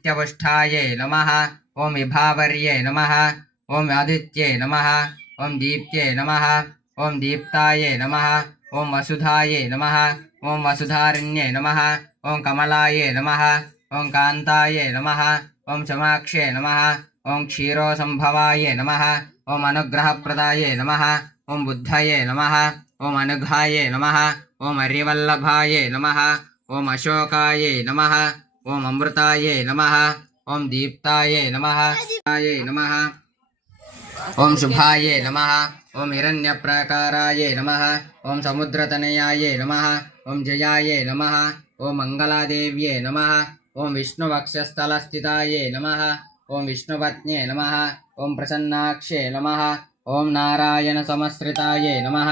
आदित्यपुष्ठायै नमः ओम विभावर्ये नमः ओम आदित्ये नमः ओम दीप्त्ये नमः ओम दीप्ताये नमः ओम वसुधाये नमः ओम वसुधारण्ये नमः ओम कमलाये नमः ओम कान्ताये नमः ओम चमाक्षे नमः ओम क्षीरोसंभवाये नमः ओम अनुग्रहप्रदाये नमः ओम बुद्धये नमः ओम अनुघाये नमः ओम हरिवल्लभाये नमः ओम अशोकाये नमः ओम अमृताये नमः ओम दीप्ताये नमः नमः ओम शुभाये नमः ओम हिरण्यप्राकाराये नमः ओम समुद्रतनयाये नमः ओम जयाये नमः ओम मंगलादेव्ये नमः ओम विष्णुवक्षस्थलस्थिताये नमः ओम विष्णुपत्न्ये नमः ओम प्रसन्नाक्षे नमः ओम नारायण समश्रिताये नमः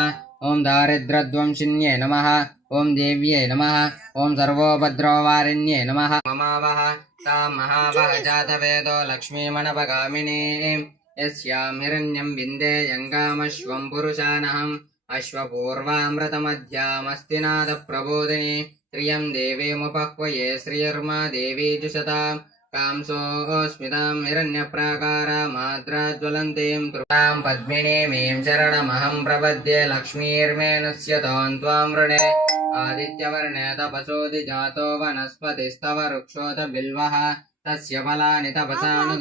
ओम दारिद्र्यध्वंसिन्ये नमः ओम देव्ये नमः ओम सर्वोपद्रववारिण्ये नमः ममावह तां महावह जातवेदो लक्ष्मीमणपगामिनी यस्यां हिरण्यं विन्देयङ्गामश्वं पुरुषानहम् अश्वपूर्वामृतमध्यामस्तिनाथप्रबोधिनी श्रियं देवीमुपह्वये श्रियर्मा देवी जुषताम् कांसोऽस्मितां हिरण्यप्राकारामाद्राज्वलन्तीं कृतां पद्मिनीमीं शरणमहं प्रपद्ये लक्ष्मीर्मेनुष्यतां त्वां वृणे आदित्यवर्णे तपसोऽधिजातो वनस्पतिस्तव वृक्षोत बिल्वः तस्य फलानि तपसानु